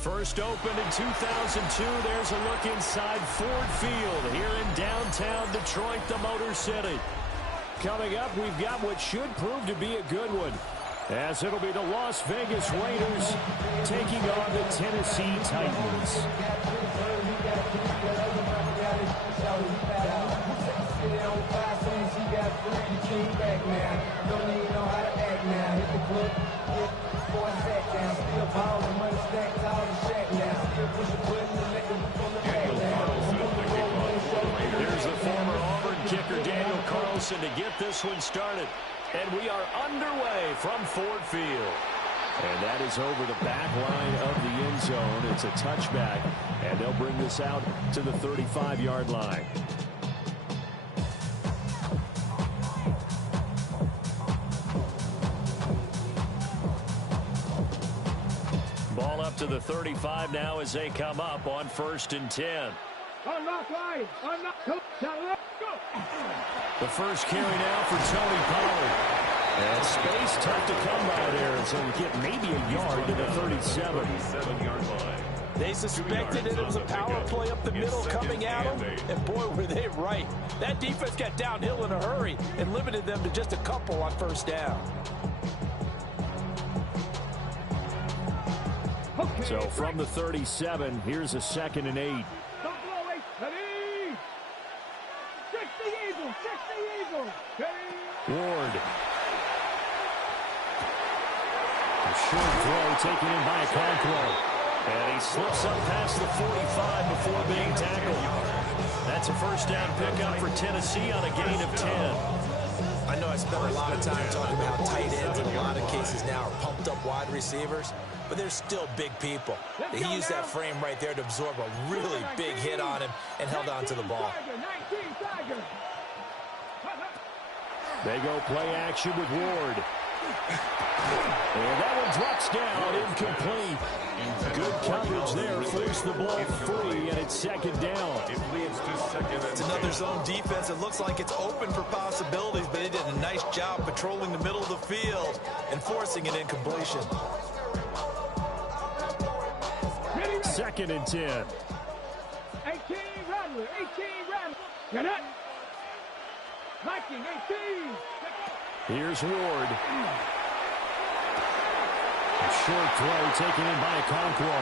First opened in 2002. There's a look inside Ford Field here in downtown Detroit, the Motor City. Coming up, we've got what should prove to be a good one, as it'll be the Las Vegas Raiders taking on the Tennessee Titans. Here's the former Auburn kicker, Daniel Carlson, to get this one started. And we are underway from Ford Field. And that is over the back line of the end zone. It's a touchback, and they'll bring this out to the 35-yard line. Ball up to the 35 now as they come up on 1st and 10. The first carry now for Tony Pollard. And space tough to come by there, so we get maybe a yard to the 37-yard line. They suspected it was a power play up the middle coming at them, and boy, were they right. That defense got downhill in a hurry and limited them to just a couple on 1st down. So from the 37, here's a 2nd and 8. Ward. A short throw taken in by Okonkwo. And he slips up past the 45 before being tackled. That's a 1st down pickup for Tennessee on a gain of 10. I know I spent a lot of time talking about how tight ends in a lot of cases now are pumped up wide receivers, but they're still big people. He used that frame right there to absorb a really big hit on him and held on to the ball. They go play action with Ward. And that one drops down, incomplete. Good coverage there, forced the ball free, and it's 2nd down. It's another zone defense. It looks like it's open for possibilities, but they did a nice job patrolling the middle of the field and forcing an incompletion. 2nd and 10. 18 Rattler, 18 Rattler. Get it. Viking, 18. Here's Ward. A short throw taken in by Okonkwo.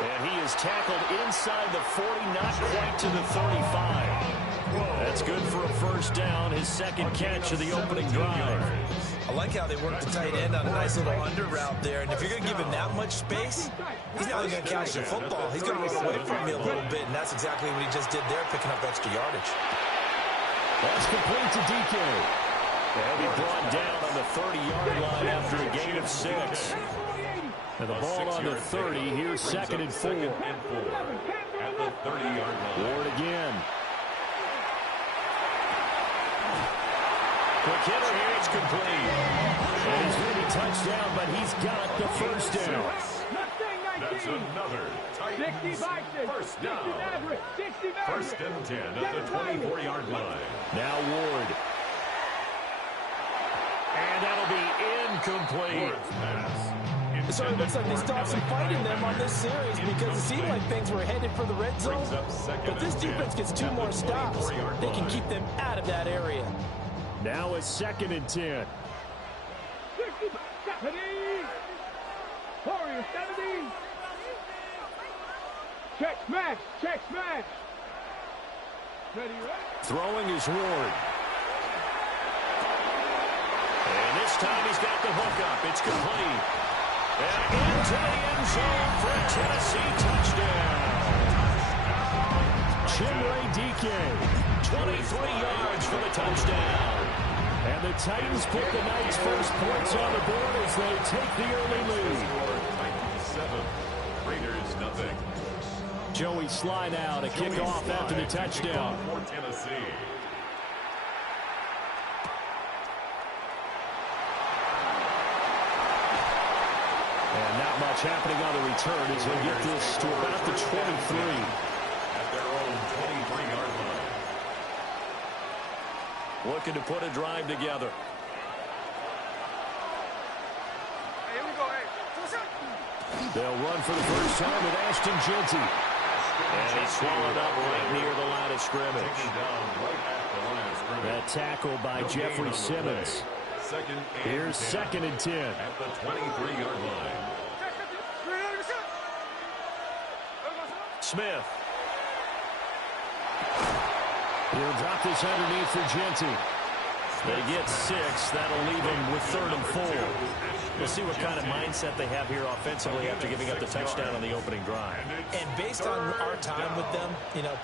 And he is tackled inside the 40, not quite to the 35. That's good for a 1st down, his 2nd catch of the opening drive. I like how they work the tight end on a nice little under route there. And if you're going to give him that much space, he's not only going to catch the football, he's going to run away from you a little bit. And that's exactly what he just did there, picking up extra yardage. That's complete to DK. And he brought down on the 30-yard line after a gain of 6. And the ball on the 30. Here's 2nd and 4. At the 30-yard line. Ward again. Quick hitter here. It's complete. And he's going to be touchdown, but he's got the 1st down. That's another Titans 1st down. 1st and 10 at the 24-yard line. Now Ward. And that'll be incomplete. So it looks like they stopped some fighting them on this series because it seemed like things were headed for the red zone. But this defense gets 2 more stops. They can keep them out of that area. Now a 2nd and 10. Check smash, check smash. Throwing is Ward. And this time he's got the hook up. It's complete. And into the end zone for a Tennessee touchdown. Chimere Dike, 23 yards for the touchdown. And the Titans put the Knights' first points on the board as they take the early lead. Titans 7, Raiders nothing. Joey slide out, a kickoff after the touchdown. For Tennessee. And not much happening on the return as they get this to about the 23. At their own 23-yard line. Looking to put a drive together. They'll run for the first time with Ashton Jeanty. And he's swallowed up right near the line of scrimmage. That tackle by Jeffrey Simmons. Here's 2nd and 10. At the 23-yard line. Smith. He'll drop this underneath for Jeanty. They get 6. That'll leave him with 3rd and 4. We'll see what kind of mindset they have here offensively after giving up the touchdown on the opening drive. And based on our time with them,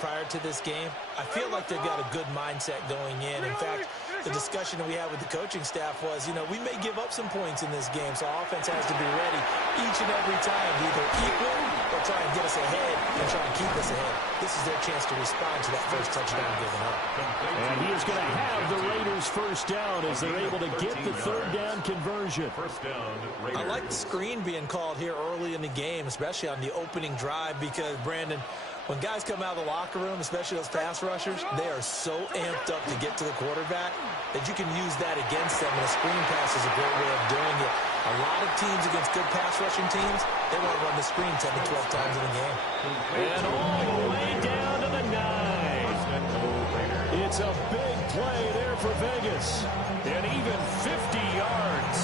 prior to this game, I feel like they've got a good mindset going in. In fact, the discussion that we had with the coaching staff was, we may give up some points in this game, so our offense has to be ready each and every time to either equal or try and get us ahead and try and keep us ahead. This is their chance to respond to that first touchdown given up. And he is going to have the Raiders first down as they're able to get the 3rd down conversion. First down, Raiders. I like the screen being called here early in the game, especially on the opening drive, because, Brandon, when guys come out of the locker room, especially those pass rushers, they are so amped up to get to the quarterback that you can use that against them, and a screen pass is a great way of doing it. A lot of teams against good pass rushing teams, they want to run the screen 10 to 12 times in a game. And all the way down to the 9. It's a big play there for Vegas. And even 50 yards.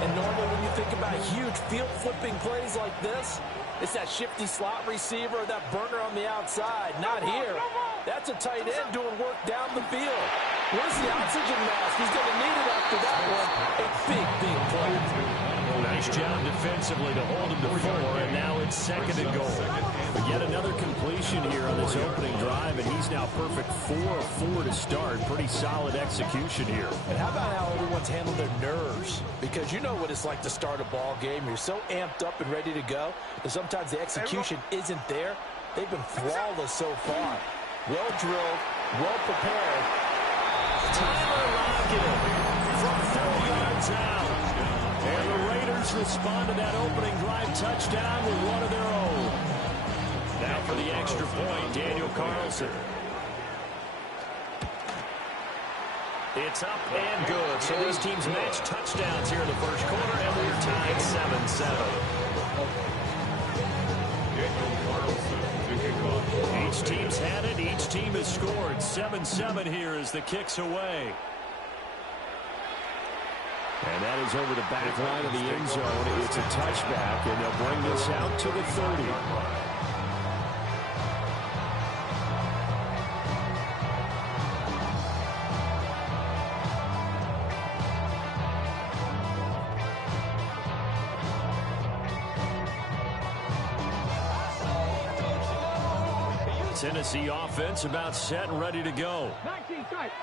And normally when you think about huge field-flipping plays like this, it's that shifty slot receiver, that burner on the outside. Not here. That's a tight end doing work down the field. Where's the oxygen mask? He's going to need it after that one. A big, big play. Nice job defensively to hold him to 4, and now it's 2nd and goal. But yet another completion here on this opening drive, and he's now perfect 4 of 4 to start. Pretty solid execution here. And how about how everyone's handled their nerves? Because you know what it's like to start a ball game. You're so amped up and ready to go, and sometimes the execution isn't there. They've been flawless so far. Well drilled, well prepared. Tyler Lockett from 4 yards out. And the Raiders respond to that opening drive touchdown with one of their own. Now for the extra point, Daniel Carlson. It's up and good. So these teams match touchdowns here in the first quarter, and we're tied 7-7. Each team's had it. Each team has scored. 7-7 here as the kick's away. And that is over the back line of the end zone. It's a touchback, and they'll bring this out to the 30. Tennessee offense about set and ready to go.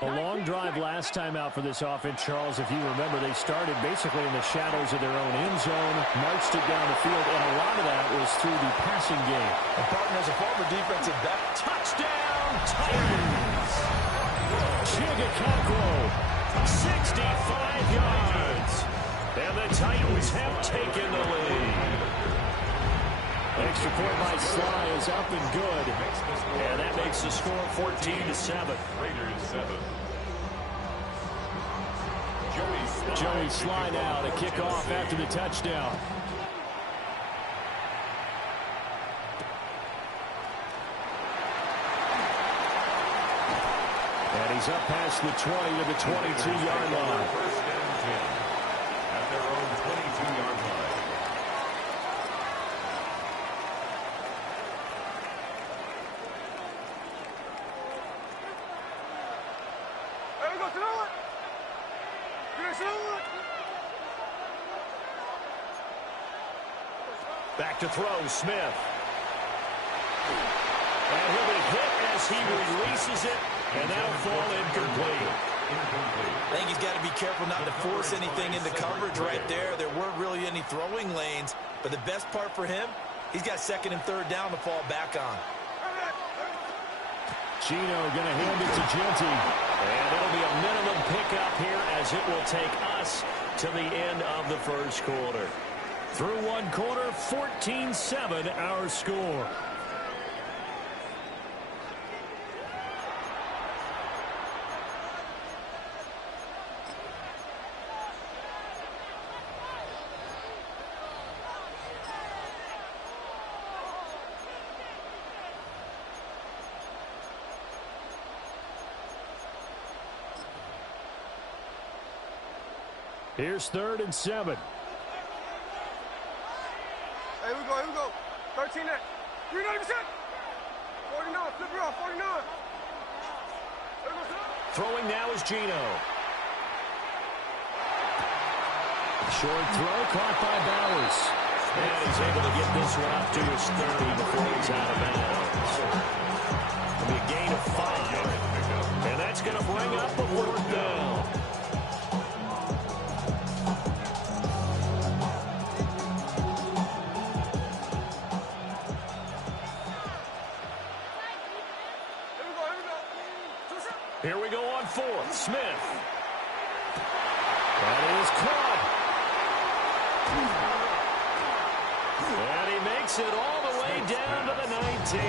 A long drive last time out for this offense, Charles. If you remember, they started basically in the shadows of their own end zone, marched it down the field, and a lot of that was through the passing game. And partner, as a former defensive back, Touchdown, Titans! Chigakakwo, 65 yards. And the Titans have taken the lead. Extra point by Sly is up and good. And that makes the score 14-7. Raiders 7. Joey Sly now to kick off after the touchdown. And he's up past the 20 to the 22-yard line. First and 10 at their own 22-yard line. Back to throw, Smith. And he'll be hit as he releases it, and that'll fall incomplete. I think he's got to be careful not to force anything into coverage right there. There weren't really any throwing lanes, but the best part for him, he's got 2nd and 3rd down to fall back on. Gino going to hand it to Jeanty. And it'll be a minimum pickup here as it will take us to the end of the first quarter. Through one quarter, 14-7 our score. Here's 3rd and 7. Here we go. 13 net. 39%. 49, flip it off, 49. Throwing now is Geno. Short throw caught by Bowers. And he's able to get this one up to his 30 before he's out of bounds. It'll be a gain of 5. And that's going to bring up a 4th down. Here we go on 4th. Smith. That is caught. And he makes it all the way down to the 19.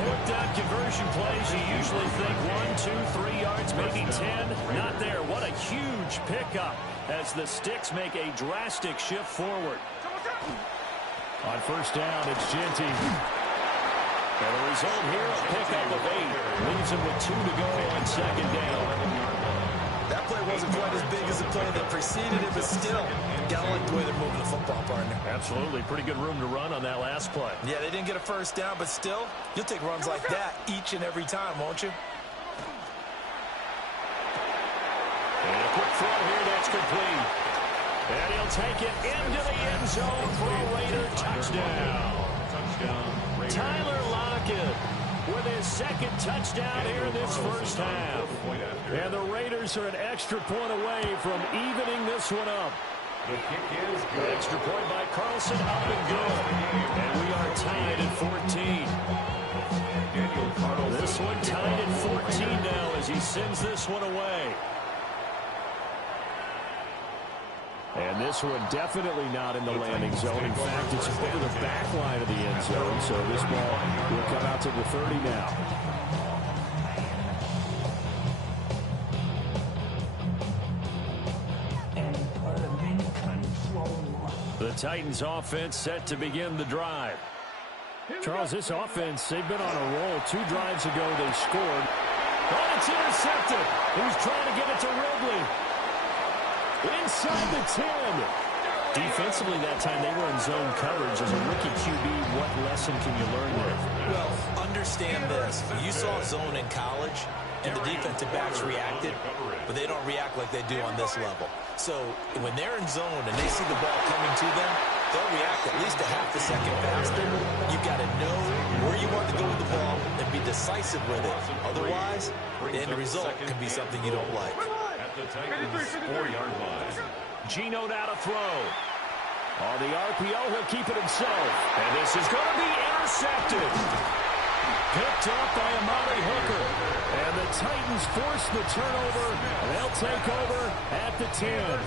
4th down conversion plays, you usually think 1, 2, 3 yards, maybe 10. Not there. What a huge pickup as the Sticks make a drastic shift forward. On 1st down, it's Jeanty. And the result here, a pickup of 8. Leaves him with 2 to go on 2nd down. That play wasn't quite as big as the play that preceded it, but still, gotta like the way they're moving the football, partner. Absolutely. Pretty good room to run on that last play. Yeah, they didn't get a 1st down, but still, you'll take runs like that each and every time, won't you? And a quick throw here, that's complete. And he'll take it into the end zone for a Raider touchdown. Tyler Lockett with his 2nd touchdown here in this 1st half. And the Raiders are an extra point away from evening this one up. The kick is good. Extra point by Carlson, up and good. And we are tied at 14. This one tied at 14 now as he sends this one away. And this one definitely not in the landing zone. In fact, it's over the back line of the end zone. So this ball will come out to the 30 now. The Titans offense set to begin the drive. Charles, this offense, they've been on a roll. 2 drives ago they scored. Oh, it's intercepted. He was trying to get it to Ridley. Inside the 10. Defensively that time, they were in zone coverage. As a rookie QB, what lesson can you learn there? Well, understand this. You saw zone in college, and the defensive backs reacted, but they don't react like they do on this level. So when they're in zone and they see the ball coming to them, they'll react at least a half a second faster. You've got to know where you want to go with the ball and be decisive with it. Otherwise, the end result can be something you don't like. The Titans 4-yard line. Geno now to throw. On the RPO, he'll keep it himself. And this is going to be intercepted. Picked up by Amari Hooker. And the Titans force the turnover. They'll take over at the 10.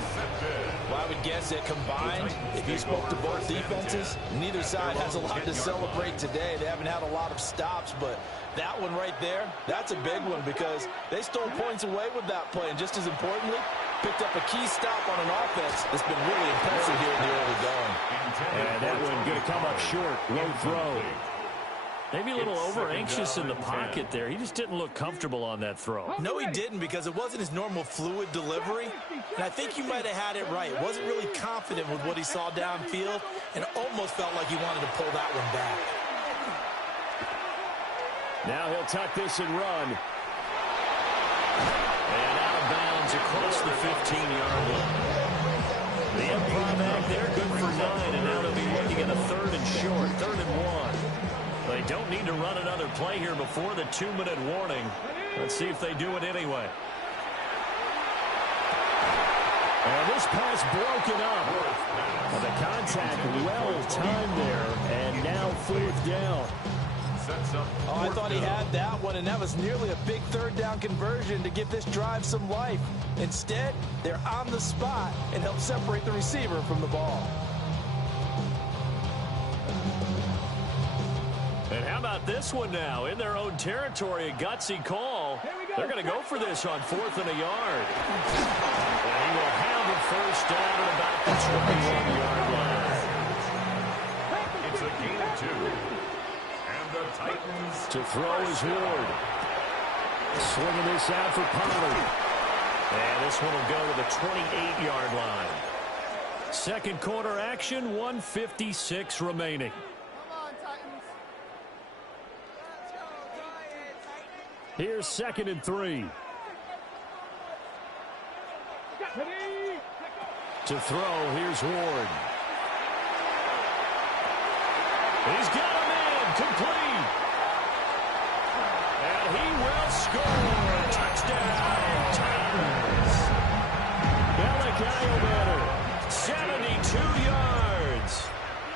Well, I would guess that combined, if you spoke to both defenses, neither side has a lot to celebrate today. They haven't had a lot of stops, but that one right there, that's a big one because they stole points away with that play. And just as importantly, picked up a key stop on an offense that's been really impressive here in the early going. And that one going to come up short. Low throw. Maybe a little over-anxious in the pocket there. He just didn't look comfortable on that throw. No, he didn't because it wasn't his normal fluid delivery. And I think you might have had it right. Wasn't really confident with what he saw downfield and almost felt like he wanted to pull that one back. Now he'll tuck this and run. And out of bounds across the 15-yard line. The improv act there, good for 9, and now they'll be looking at a 3rd and short, 3rd and 1. They don't need to run another play here before the 2-minute warning. Let's see if they do it anyway. And this pass broken up. Well, the contact well timed there, and now 4th down. Oh, I thought he had that one, and that was nearly a big 3rd down conversion to give this drive some life. Instead, they're on the spot and help separate the receiver from the ball. And how about this one now? In their own territory, a gutsy call. They're going to go for this on 4th and a yard. And he will have a 1st down at about the 21-yard line. It's a gain of 2. And the Titans to throw is Ward. Swinging this out for Pollard. And this one will go to the 28-yard line. Second quarter action, 1:56 remaining. Here's 2nd and 3. To throw, here's Ward. He's got him in, complete. And he will score. Touchdown, Titans. Bellic-Ayobeder, 72 yards.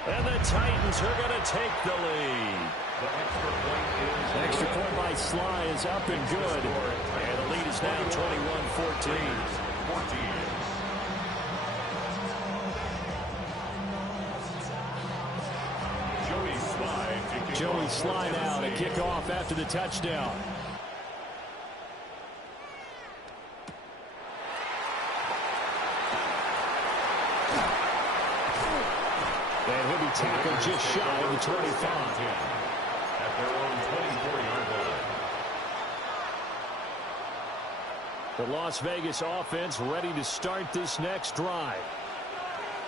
And the Titans are going to take the lead. The extra point by Sly is up and good. And the lead is now 21-14. Joey Sly now to kick off after the touchdown. And he'll be tackled just shy of the 25. At their own 24-yard line. The Las Vegas offense ready to start this next drive.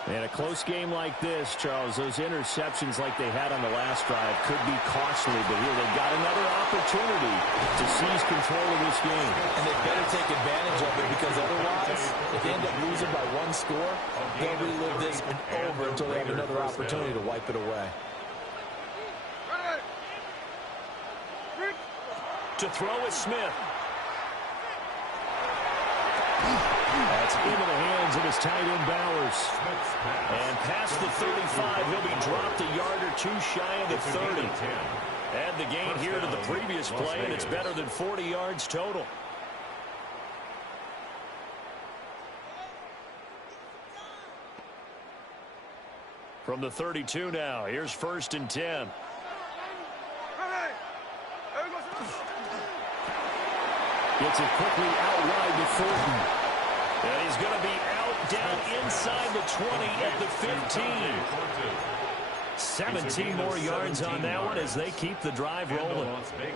And a close game like this, Charles, those interceptions like they had on the last drive could be costly, but here they've got another opportunity to seize control of this game. And they better take advantage of it, because otherwise, if they end up losing by one score, they'll relive this one over until they have another opportunity to wipe it away. To throw is Smith. That's into the hands of his tight end Bowers. And past the 35, he'll be dropped a yard or two shy of the 30. Add the gain here to the previous play, and it's better than 40 yards total. From the 32 now, here's 1st and 10. Gets it quickly out wide to Fulton. And he's going to be out down inside the 20 at the 15. 17 more yards on that one as they keep the drive rolling.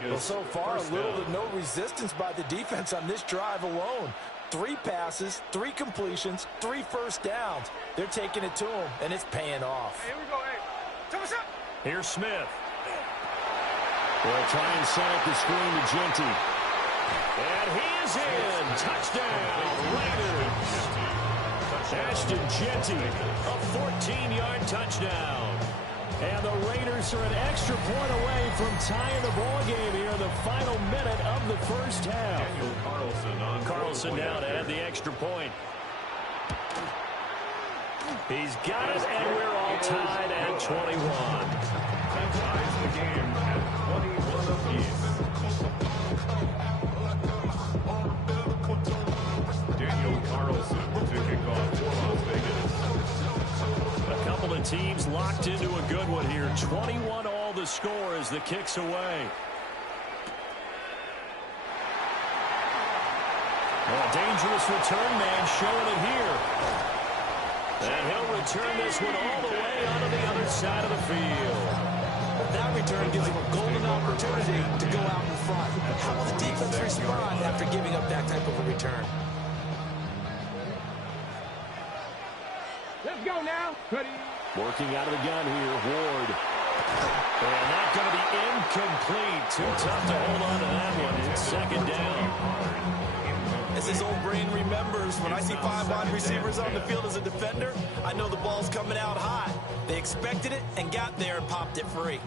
Well, so far, little to no resistance by the defense on this drive alone. 3 passes, 3 completions, 3 first downs. They're taking it to him, and it's paying off. Here we go, hey. Here's Smith. They'll try and set up the screen to Genty. And he is in. Touchdown, Raiders. Ashton Genty, a 14-yard touchdown. And the Raiders are an extra point away from tying the ball game here in the final minute of the first half. Carlson now to add the extra point. He's got it, and we're all tied at 21. That ties the game at 21 apiece. Daniel Carlson to kick off for Las Vegas. A couple of teams locked into a good one here. 21 all the score as the kick's away. A dangerous return man showing it here. And he'll return this one all the way onto the other side of the field. That return gives him a golden opportunity to go out in front. How will the defense respond after giving up that type of a return? Let's go now. Ready. Working out of the gun here, Ward. And that's going to be incomplete. Too tough to hold on to that one. It's 2nd down. As his old brain remembers, when I see 5 wide receivers on the field as a defender, I know the ball's coming out hot. They expected it and got there and popped it free.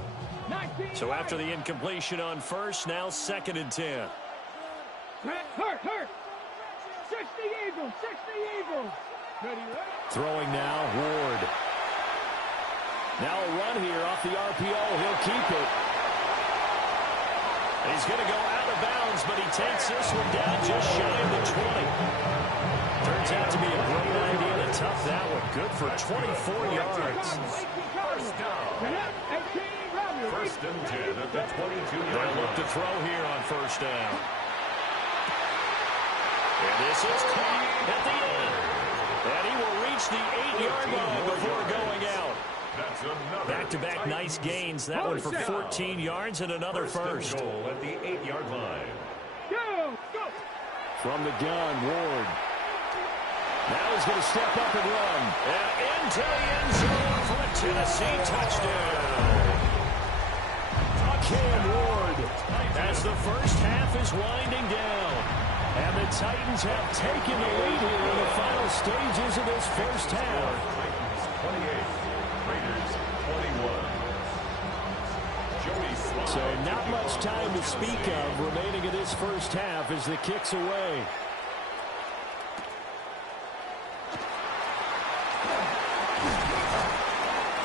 So after the incompletion on first, now 2nd and 10. Hurt. 60 Eagles. Ready. Throwing now, Ward. Now a run here off the RPO. He'll keep it. And he's going to go out of bounds, but he takes this one down just shy of the 20. Turns out to be a great idea to tough that one. Good for 24 yards. First down. 1st and 10 at the 22-yard They'll look to throw here on 1st down. And this is caught at the end. And he will reach the 8-yard line before going out. Back-to-back nice gains. That one for 14 yards and another first. Goal at the 8-yard line. Go. From the gun, Ward. Now he's going to step up and run. And into the end zone for a Tennessee touchdown. Cam Ward as the first half is winding down. And the Titans have taken the lead here in the final stages of this first half. Titans 28, Raiders 21. So not much time to speak of remaining in this first half as the kick's away.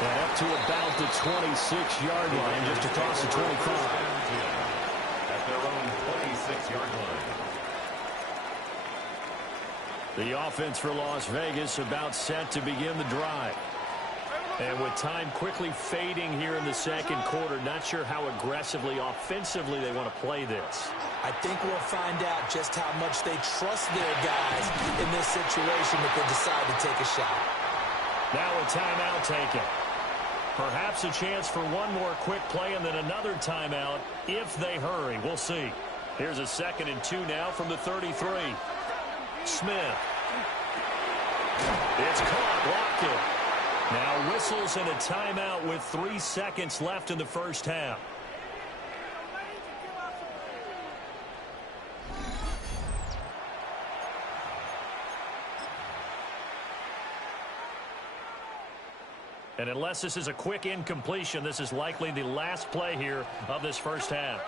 And up to about the 26-yard line, just across the 25. At their own 26-yard line. The offense for Las Vegas about set to begin the drive. And with time quickly fading here in the second quarter, not sure how aggressively, offensively they want to play this. I think we'll find out just how much they trust their guys in this situation if they decide to take a shot. Now a timeout taken. Perhaps a chance for one more quick play and then another timeout if they hurry. We'll see. Here's a 2nd and 2 now from the 33. Smith. It's caught. Blocked it. Now whistles and a timeout with 3 seconds left in the first half. And unless this is a quick incompletion, this is likely the last play here of this first half.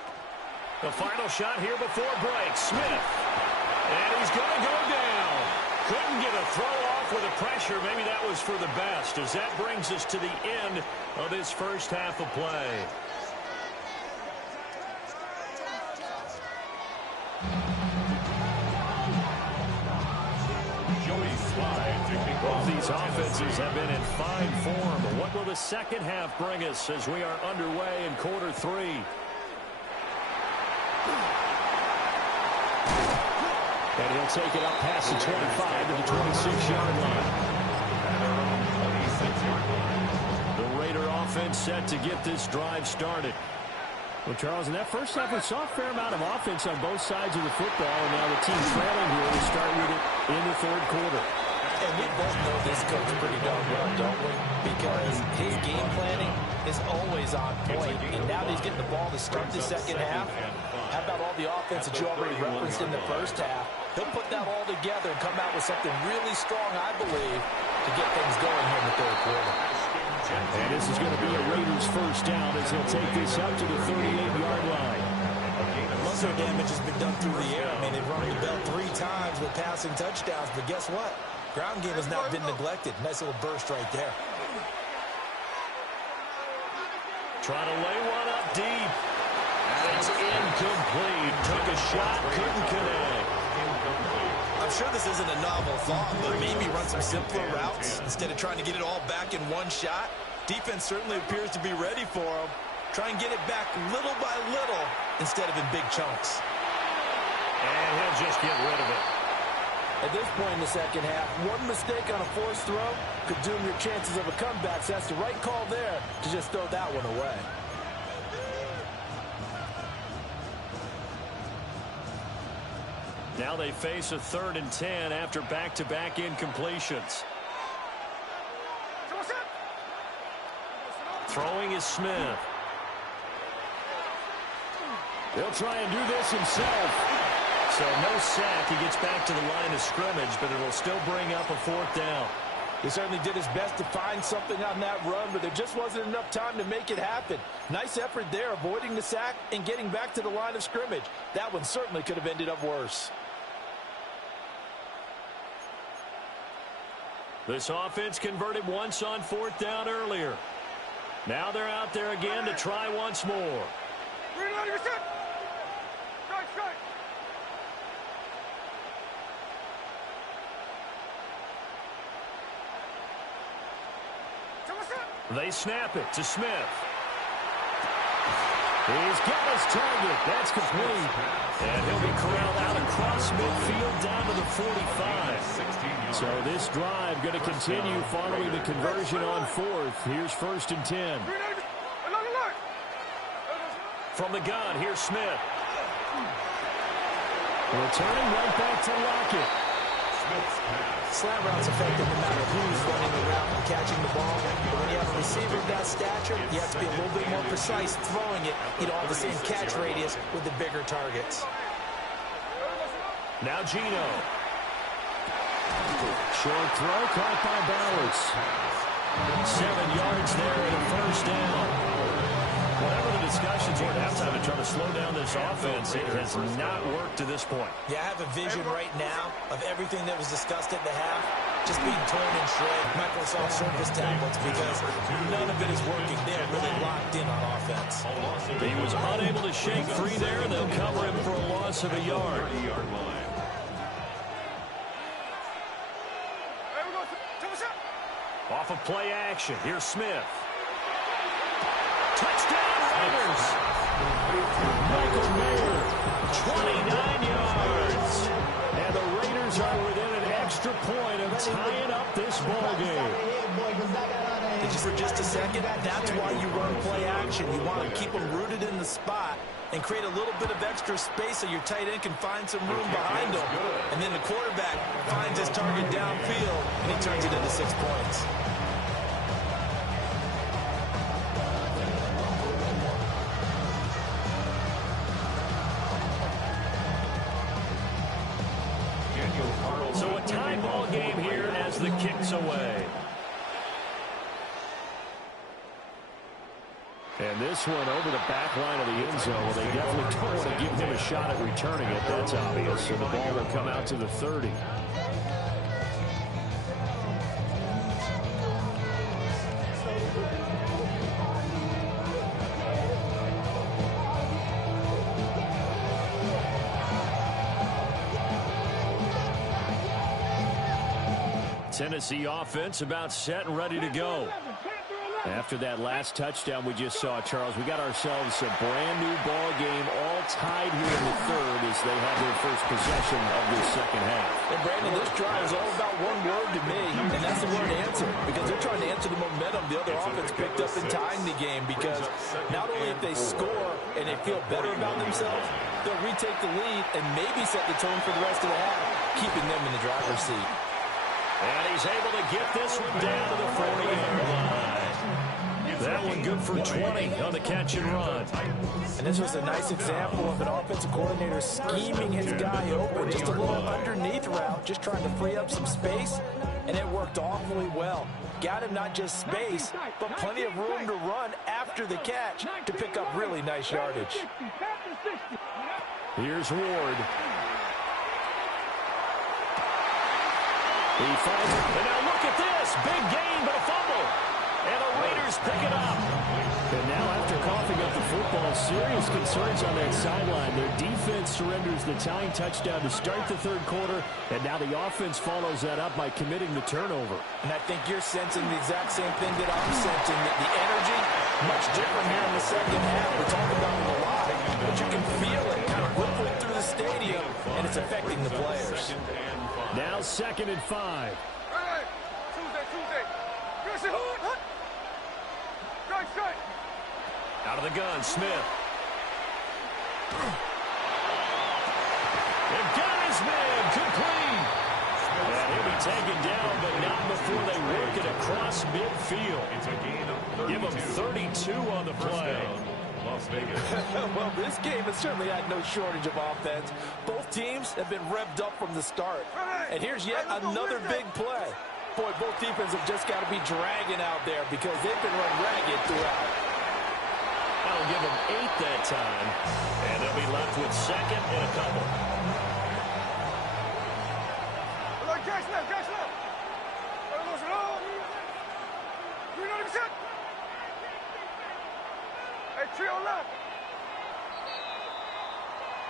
The final shot here before break. Smith. And he's going to go down. Couldn't get a throw off with the pressure. Maybe that was for the best, as that brings us to the end of this first half of play. Both these offenses have been in fine form. What will the second half bring us as we are underway in quarter 3? And he'll take it up past the 25 to the 26-yard line. The Raider offense set to get this drive started. Well, Charles, in that first half, we saw a fair amount of offense on both sides of the football, and now the team trailing here to start with it in the third quarter. And we both know this coach pretty darn well, don't we? Because his game planning is always on point. And now that he's getting the ball to start the second half, how about all the offense that you already referenced in the first half? He'll put that all together and come out with something really strong, I believe, to get things going here in the third quarter. And this is going to be a Raiders first down as he'll take this up to the 38-yard line. Most of the damage has been done through the air. I mean, they've rung the bell 3 times with passing touchdowns, but guess what? Ground game has not been neglected. Nice little burst right there. Trying to lay one up deep. And it's incomplete. Took a shot, couldn't connect. I'm sure this isn't a novel thought, but maybe run some simpler routes instead of trying to get it all back in one shot. Defense certainly appears to be ready for him. Try and get it back little by little instead of in big chunks. And he'll just get rid of it. At this point in the second half, one mistake on a forced throw could doom your chances of a comeback. So that's the right call there to just throw that one away. Now they face a 3rd and 10 after back-to-back incompletions. Throwing is Smith. He'll try and do this himself. So no sack. He gets back to the line of scrimmage, but it'll still bring up a 4th down. He certainly did his best to find something on that run, but there just wasn't enough time to make it happen. Nice effort there, avoiding the sack and getting back to the line of scrimmage. That one certainly could have ended up worse. This offense converted once on 4th down earlier. Now they're out there again to try once more. They snap it to Smith. He's got his target. That's complete. And he'll be corralled out across midfield down to the 45. So this drive going to continue following the conversion on 4th. Here's 1st and 10. From the gun, here's Smith. Returning right back to Lockett. Slant route's effective no matter who's running around and catching the ball. But when you have a receiver of that stature, you have to be a little bit more precise throwing it. You don't have the same catch radius with the bigger targets. Now Geno. Short throw caught by Bowers. 7 yards there and a first down. Whatever the discussions were at halftime to try to slow down this offense, it has not worked to this point. Yeah, I have a vision right now of everything that was discussed at the half just being torn and shred Microsoft Surface tablets because none of it is working. They're really locked in on offense. He was unable to shake free there, and they'll cover him for a loss of a yard. Off of play action, here's Smith. Touchdown Raiders! Michael Mayer, 29 yards. And the Raiders are within an extra point of tying up this ball game. For just a second, that's why you run play action. You want to keep them rooted in the spot and create a little bit of extra space so your tight end can find some room behind him. And then the quarterback finds his target downfield, and he turns it into 6 points. So a tie ball game here as the kick's away. And this one over the back line of the end zone. Well, they definitely don't want to give him a shot at returning it. That's obvious. So the ball will come out to the 30. Tennessee offense about set and ready to go. After that last touchdown we just saw, Charles, we got ourselves a brand-new ball game all tied here in the third as they have their first possession of this second half. And, Brandon, this drive is all about one word to me, and that's the word answer, because they're trying to answer the momentum the other offense picked up in tying the game, because not only if they score and they feel better about themselves, they'll retake the lead and maybe set the tone for the rest of the half, keeping them in the driver's seat. And he's able to get this one down to the 40-yard line. That one good for 20 on the catch and run. And this was a nice example of an offensive coordinator scheming his guy open. Just a little underneath route, just trying to free up some space, and it worked awfully well. Got him not just space, but plenty of room to run after the catch to pick up really nice yardage. Here's Ward. He finds it. And now look at this. Big gain, but a fumble. And the Raiders pick it up. And now after coughing up the football, serious concerns on that sideline. Their defense surrenders the tying touchdown to start the third quarter. And now the offense follows that up by committing the turnover. And I think you're sensing the exact same thing that I'm sensing. That the energy, much different here in the second half. We talk about it a lot, but you can feel it kind of rippling through the stadium, and it's affecting the players. Now 2nd and 5. Hey, Tuesday. Strike. Out of the gun, Smith. They've got his man, complete. And he'll be taken down, but not before they work it across midfield. It's a gain of 32. Give him 32 on the play. Las Vegas. Well, this game has certainly had no shortage of offense. Both teams have been revved up from the start. And here's yet another big play. Boy, both defenses have just got to be dragging out there because they've been run ragged throughout. That'll give them 8 that time. And they'll be left with 2nd and a couple. Catch left. Hey, trio left.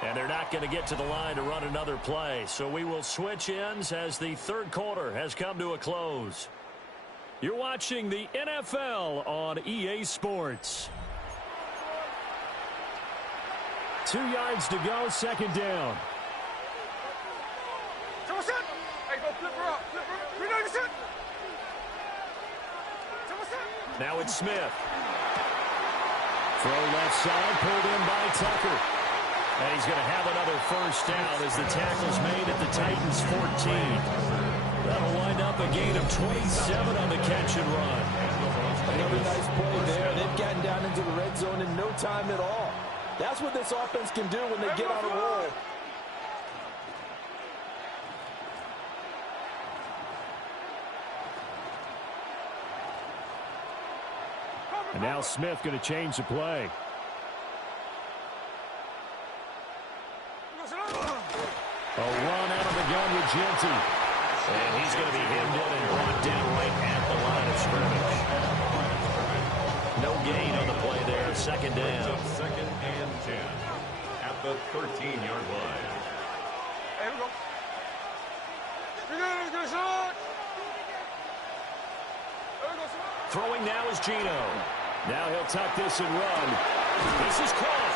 And they're not going to get to the line to run another play. So we will switch ends as the third quarter has come to a close. You're watching the NFL on EA Sports. 2 yards to go, 2nd down. Hey, go flip her up. Now it's Smith. Throw left side, pulled in by Tucker. And he's going to have another first down as the tackle's made at the Titans' 14. That'll wind up a gain of 27 on the catch and run. Another nice play there. They've gotten down into the red zone in no time at all. That's what this offense can do when they get on a roll. And now Smith going to change the play. A run out of the gun with Genty. And he's going to be hemmed in and brought down right at the line of scrimmage. No gain on the play there. Second down. Second and 10 at the 13-yard line. Here we go. You're good, good shot. There we go, son. Throwing now is Geno. Now he'll tuck this and run. This is close.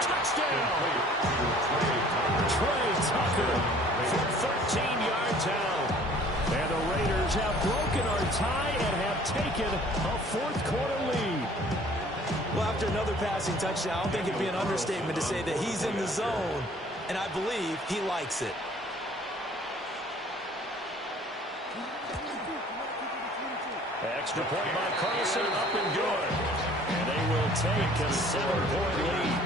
Touchdown. Trey Tucker from 13 yards out. And the Raiders have broken our tie and have taken a fourth-quarter lead. Well, after another passing touchdown, I don't think it'd be an understatement to say that he's in the zone, and I believe he likes it. Extra point by Carlson, up and good. And they will take a 7-point lead.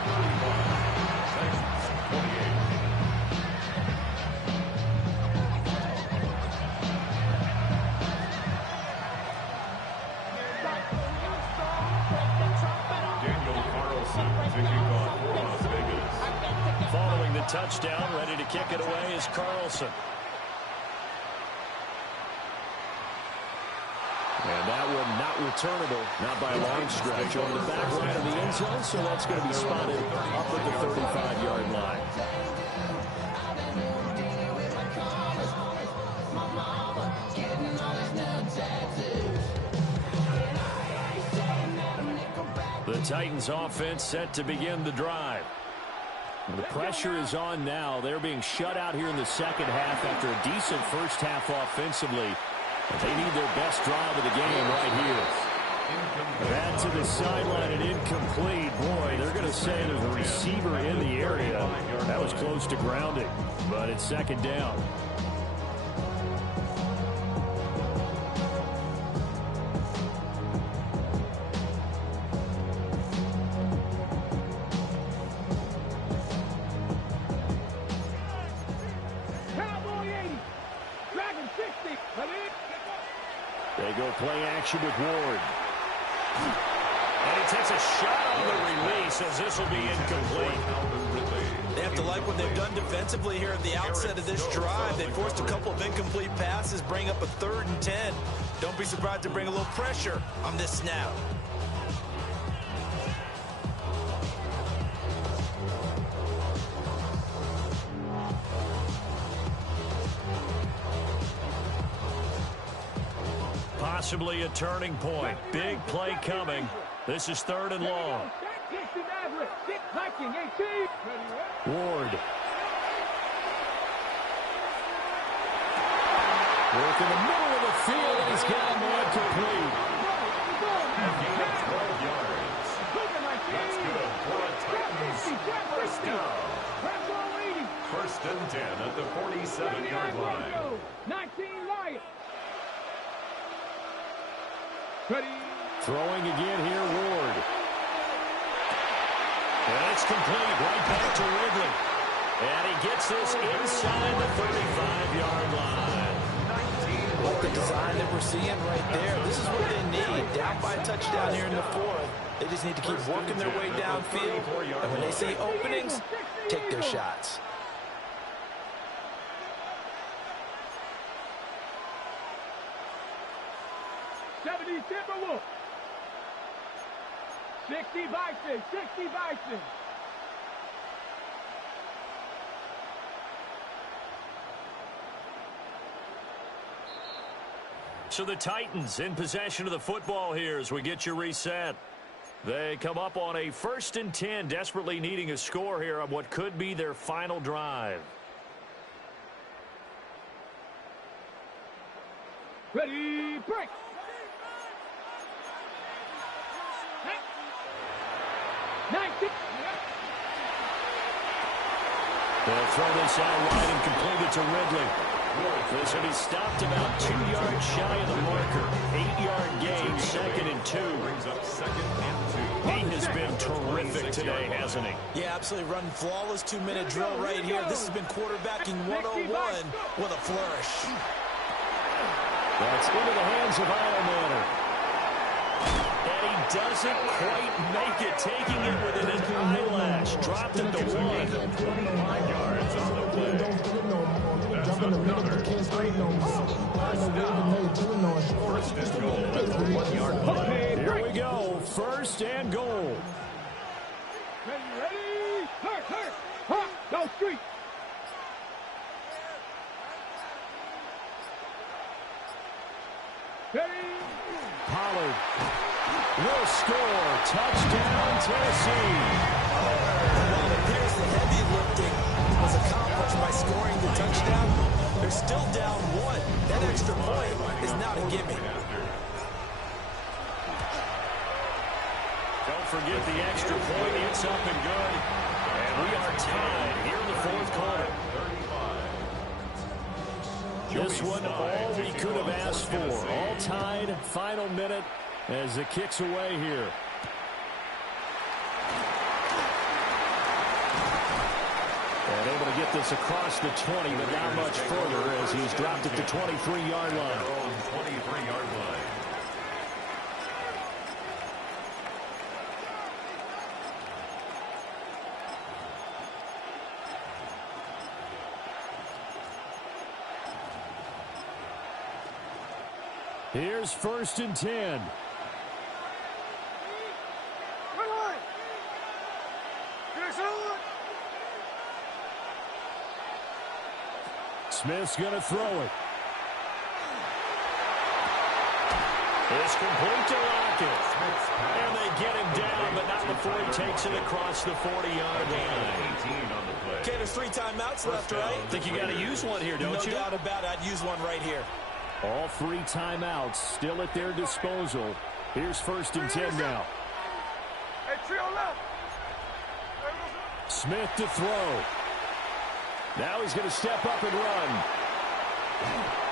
Daniel Carlson to kick off for Las Vegas. Following the touchdown, ready to kick it away is Carlson. And that one not returnable, not by a long stretch, over the back line of the end zone, so that's going to be spotted up at the 35-yard line. The Titans offense set to begin the drive. The pressure is on now. They're being shut out here in the second half after a decent first half offensively. They need their best drive of the game right here. Back to the sideline and incomplete. Boy, they're going to say there's a receiver in the area. That was close to grounding, but it's second down. They go play action with Ward. And he takes a shot on the release as this will be incomplete. They have to like what they've done defensively here at the outset of this drive. They forced a couple of incomplete passes, bring up a 3rd and 10. Don't be surprised to bring a little pressure on this snap. Possibly a turning point. Big play coming. This is 3rd and long. Ward. Work in the middle of the field, and he's got him complete. 12 yards. That's good for a Titans first down. 1st and 10 at the 47-yard line. 19 Lions. Throwing again here, Ward. And it's complete right back to Ridley. And he gets this inside the 35-yard line. I like the design that we're seeing right there. This is what they need. Down by a touchdown here in the 4th. They just need to keep working their way downfield. And when they see openings, take their shots. Timberwolves. 60 Bison. 60 Bison. So the Titans in possession of the football here as we get you reset. They come up on a 1st and 10, desperately needing a score here on what could be their final drive. Ready, break. They'll throw this out wide and complete it to Ridley. This will be stopped about 2 yards shy of the marker. 8-yard gain, 2nd and 2. He has been terrific today, hasn't he? Yeah, absolutely running flawless 2-minute drill right here. This has been quarterbacking 101 with a flourish. That's into the hands of Ironmanner. And he doesn't quite make it, taking it within an eyelash. Dropped at the 1. 25 yards on the play. That's another first and goal at the 1-yard line. Here we go, 1st and goal. Ready? Hurt. Go street. Ready? Pollard will score. Touchdown, Tennessee. While it appears the heavy lifting was accomplished by scoring the touchdown, they're still down 1. That extra point is not a gimme. Don't forget the extra point. It's up and good. And we are tied here in the 4th quarter. This one, all we could have asked for. All tied, final minute as it kicks away here. And able to get this across the 20, but not much further as he's dropped at the 23-yard line. 23-yard line. Here's 1st and 10. Smith's going to throw it. It's complete to Lockett. And they get him down, but not before he takes it across the 40-yard line. 18 on the play. Okay, there's 3 timeouts left, right? I think you got to use one here, don't you? No doubt about it. I'd use one right here. All 3 timeouts still at their disposal. Here's 1st and 10 now. Hey, trio left. Smith to throw. Now he's going to step up and run.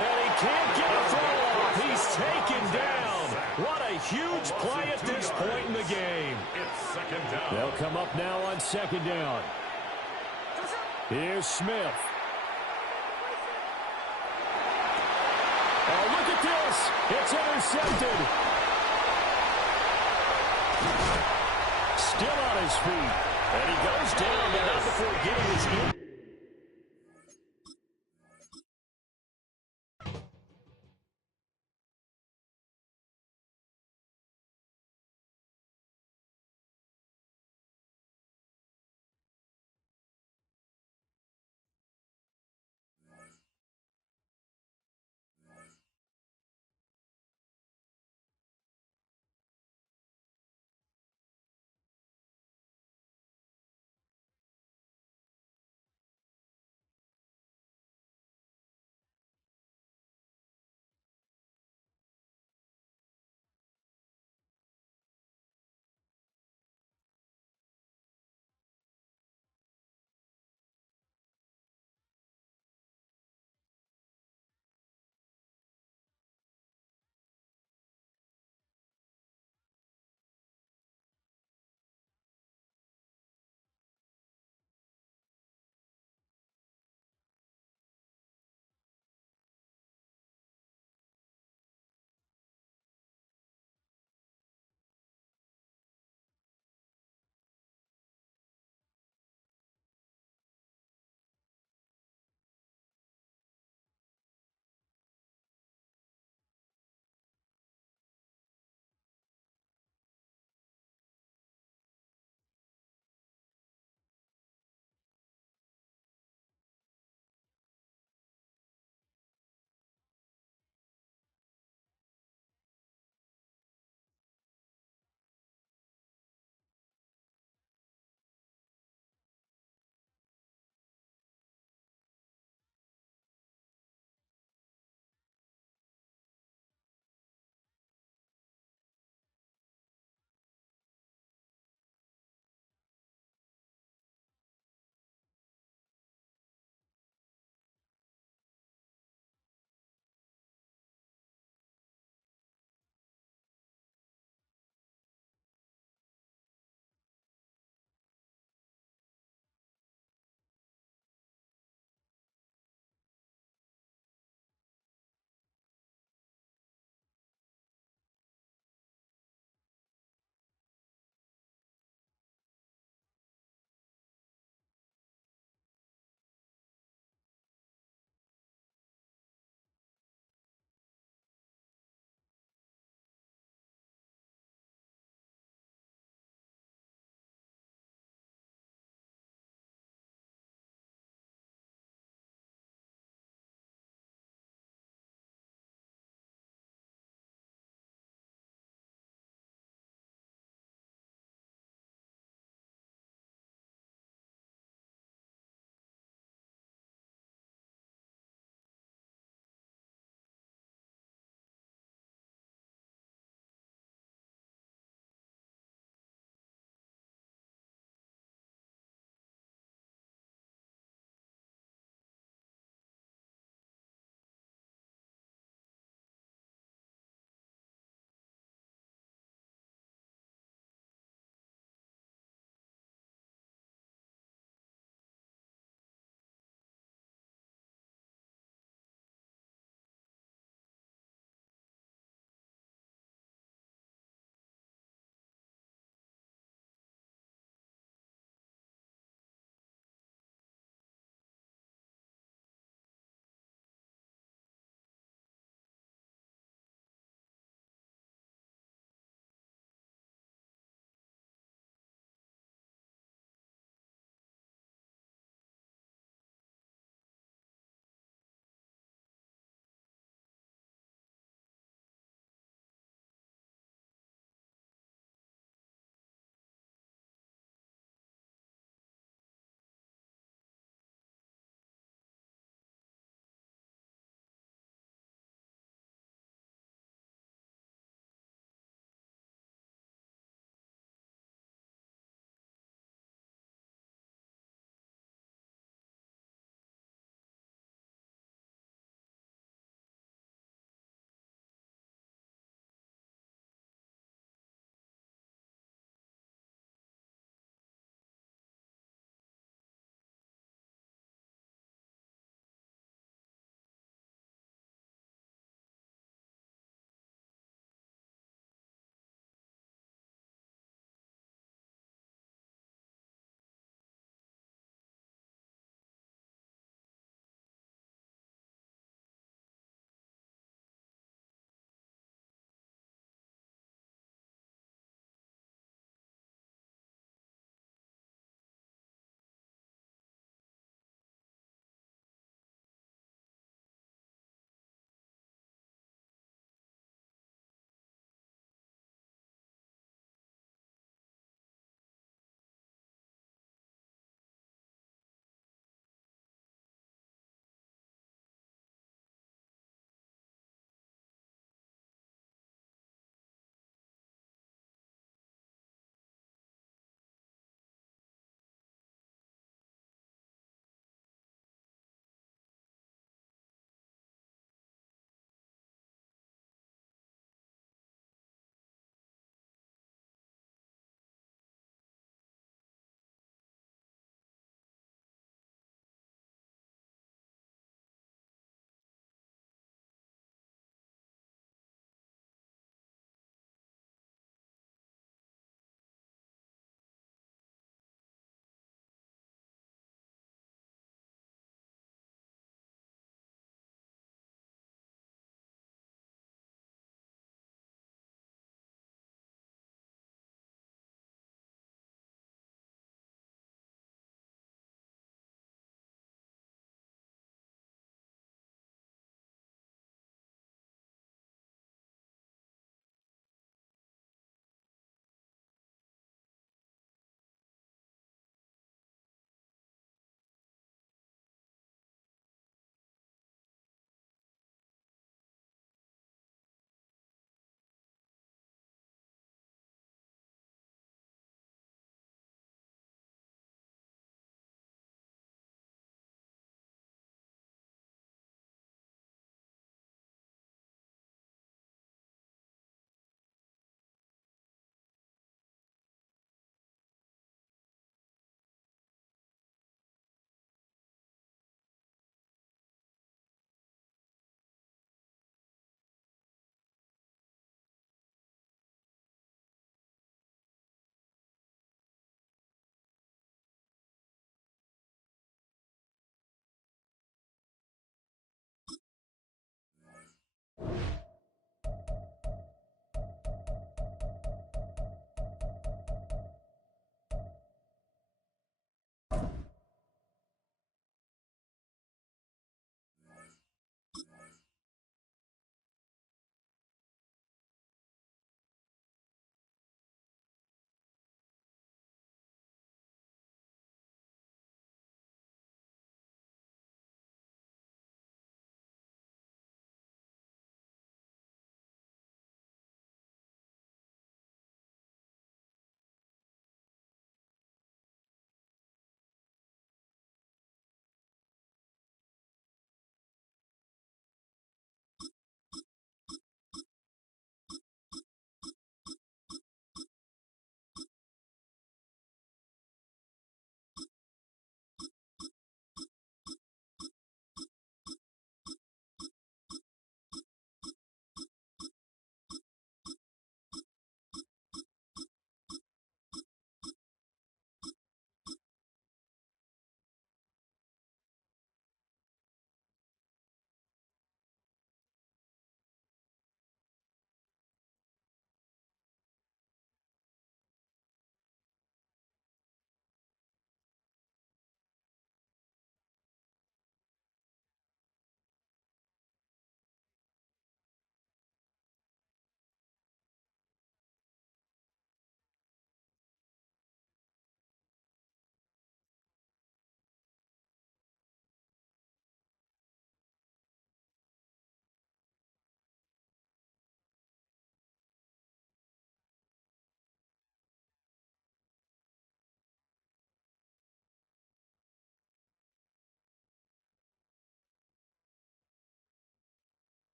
And he can't get a throw off. He's taken down. What a huge play at this point in the game. It's 2nd down. They'll come up now on 2nd down. Here's Smith. Oh, look at this. It's intercepted. Still on his feet. And he goes down, but not before getting his